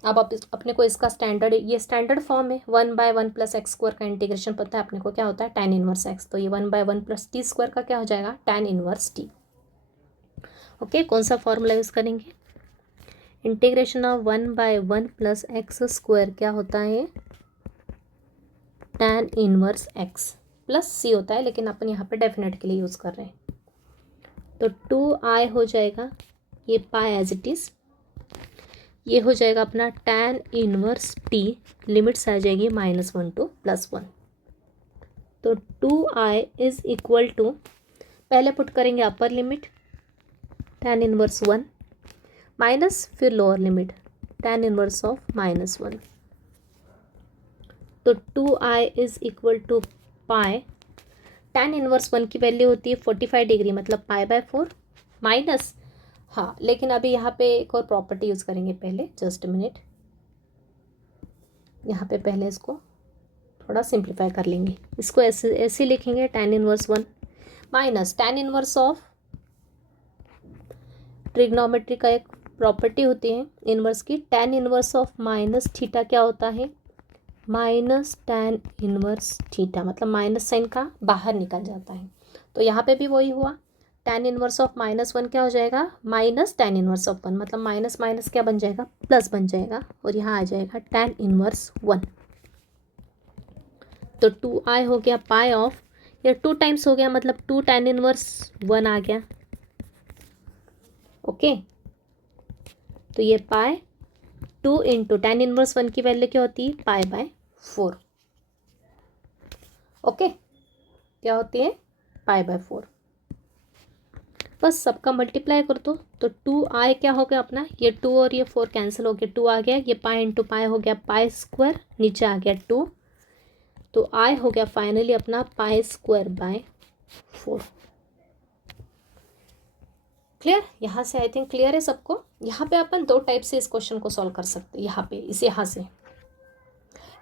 अब अपने को इसका स्टैंडर्ड, ये स्टैंडर्ड फॉर्म है 1/1 + x² का इंटीग्रेशन पता है अपने को क्या होता है, tan इनवर्स x, तो ये 1/1 + t² का क्या हो जाएगा, tan इनवर्स t। ओके, कौन सा फॉर्मूला यूज़ करेंगे, इंटीग्रेशन ऑफ 1/1 + x² क्या होता है, tan inverse x plus c होता है, लेकिन अपन यहाँ पे डेफिनेट के लिए यूज़ कर रहे हैं। तो 2i हो जाएगा, ये पाई एज इट इज़, ये हो जाएगा अपना tan इनवर्स t, लिमिट्स आ जाएगी -1 to +1। तो 2i इज़ इक्वल टू, पहले पुट करेंगे upper limit tan inverse 1 minus फिर lower limit tan inverse of -1। तो 2i is equal to pi, tan inverse 1 की वैल्यू होती है 45 डिग्री, मतलब π/4 माइनस, हाँ लेकिन अभी यहाँ पे एक और प्रॉपर्टी यूज़ करेंगे पहले, जस्ट मिनट, यहाँ पे पहले इसको थोड़ा सिंप्लीफाई कर लेंगे, इसको ऐसे लिखेंगे tan inverse 1 minus tan inverse of, trigonometry का एक प्रॉपर्टी होती है इनवर्स की, tan inverse of minus theta क्या होता है, माइनस tan इनवर्स थीटा, मतलब माइनस साइन का बाहर निकल जाता है। तो यहाँ पे भी वही हुआ, tan इनवर्स ऑफ -1 क्या हो जाएगा, माइनस tan इनवर्स ऑफ 1, मतलब माइनस माइनस क्या बन जाएगा, प्लस बन जाएगा, और यहाँ आ जाएगा tan इनवर्स 1। तो 2i हो गया पाई ऑफ, या 2 टाइम्स हो गया, मतलब 2 tan इनवर्स 1 आ गया। ओके, तो ये पाई 2 इंटू tan इनवर्स 1 की वैल्यू क्या होती है, π/4। ओके, क्या होती है, π/4। बस सबका मल्टीप्लाई कर दो, तो 2i क्या हो गया अपना, ये 2 और ये 4 कैंसिल हो गया, 2 आ गया, ये पाई इंटू पाई हो गया π², नीचे आ गया 2, तो i हो गया फाइनली अपना π²/4। क्लियर, यहाँ से आई थिंक क्लियर है सबको। यहाँ पे अपन 2 टाइप से इस क्वेश्चन को सॉल्व कर सकते हैं, यहाँ पे इस यहाँ से,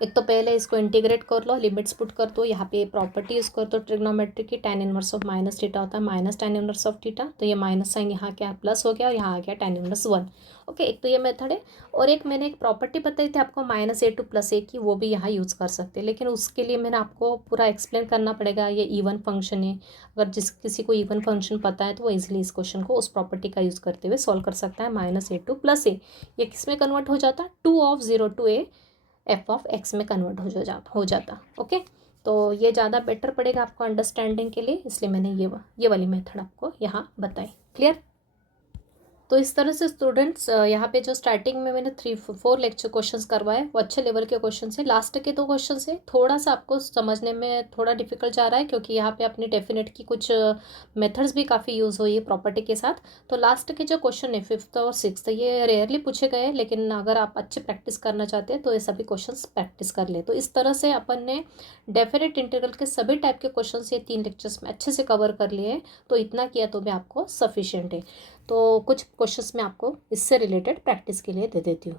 एक तो पहले इसको इंटीग्रेट कर लो, लिमिट्स पुट कर दो, यहाँ पे प्रॉपर्टी यूज़ कर दो ट्रिग्नोमेट्री की, tan inverse of minus theta होता है minus tan inverse of theta, तो ये माइनस साइन यहाँ क्या प्लस हो गया और यहाँ आ गया tan इनवर्स 1। ओके, एक तो ये मेथड है, और एक मैंने एक प्रॉपर्टी बताई थी आपको -a to +a की, वो भी यहाँ यूज़ कर सकते हैं, लेकिन उसके लिए मैंने आपको पूरा एक्सप्लेन करना पड़ेगा, ये इवन फंक्शन है, अगर किसी को इवन फंक्शन पता है तो वो इजिली इस क्वेश्चन को उस प्रॉपर्टी का यूज़ करते हुए सॉल्व कर सकता है। -a to +a, ये किस में कन्वर्ट हो जाता है, 2/0 to a f(x) में कन्वर्ट हो जाता। ओके, तो ये ज़्यादा बेटर पड़ेगा आपको अंडरस्टैंडिंग के लिए, इसलिए मैंने ये वाली मेथड आपको यहाँ बताई। क्लियर। तो इस तरह से स्टूडेंट्स यहाँ पे जो स्टार्टिंग में मैंने 3-4 लेक्चर क्वेश्चंस करवाए वो अच्छे लेवल के क्वेश्चन है। लास्ट के 2 क्वेश्चन से थोड़ा सा आपको समझने में थोड़ा डिफिकल्ट जा रहा है, क्योंकि यहाँ पे अपनी डेफिनेट की कुछ मेथड्स भी काफ़ी यूज़ हुई है प्रॉपर्टी के साथ। तो लास्ट के जो क्वेश्चन है 5th और 6th, ये रेयरली पूछे गए हैं, लेकिन अगर आप अच्छे प्रैक्टिस करना चाहते हैं तो ये सभी क्वेश्चन प्रैक्टिस कर ले। तो इस तरह से अपन ने डेफिनेट इंटीग्रल के सभी टाइप के क्वेश्चन ये 3 लेक्चर्स में अच्छे से कवर कर लिए, तो इतना किया तो भी आपको सफिशियंट है। तो कुछ क्वेश्चंस मैं आपको इससे रिलेटेड प्रैक्टिस के लिए दे देती हूँ।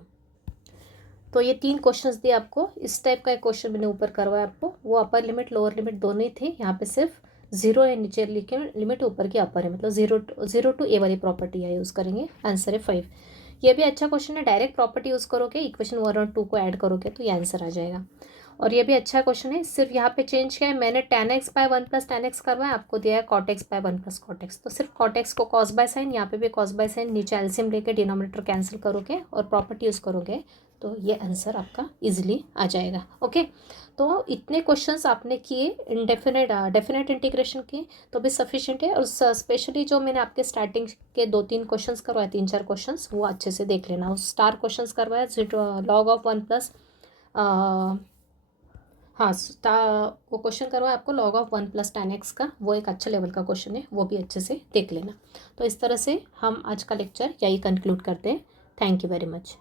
तो ये 3 क्वेश्चंस दिए आपको, इस टाइप का एक क्वेश्चन मैंने ऊपर करवाया आपको, वो अपर लिमिट लोअर लिमिट दोनों ही थे। यहाँ पे सिर्फ 0 है नीचे लिखे, लिमिट ऊपर की अपर है, मतलब 0 to a वाली प्रॉपर्टी है यूज़ करेंगे। आंसर है 5। ये भी अच्छा क्वेश्चन है, डायरेक्ट प्रॉपर्टी यूज़ करोगे, इक्वेशन 1 और 2 को ऐड करोगे तो ये आंसर आ जाएगा। और ये भी अच्छा क्वेश्चन है, सिर्फ यहाँ पे चेंज किया है मैंने, tan x by 1 + tan x करवाया, आपको दिया है cot x by 1 + cot x, तो सिर्फ cot x को cos बाय साइन, यहाँ पे भी cos बाय साइन, नीचे एल्सियम लेके डिनोमिनेटर कैंसिल करोगे और प्रॉपर्टी यूज़ करोगे तो ये आंसर आपका इजीली आ जाएगा। ओके, तो इतने क्वेश्चंस आपने किए, डेफिनेट इंटीग्रेशन के तो भी सफिशिएंट है, और स्पेशली जो मैंने आपके स्टार्टिंग के 2-3 क्वेश्चंस करवाए, 3-4 क्वेश्चंस, वो अच्छे से देख लेना। उस स्टार क्वेश्चंस करवाया, log ऑफ 1 प्लस, हाँ वो क्वेश्चन करवाया आपको log ऑफ 1 + tan x का, वो एक अच्छा लेवल का क्वेश्चन है, वो भी अच्छे से देख लेना। तो इस तरह से हम आज का लेक्चर यही कंक्लूड करते हैं। Thank you very much.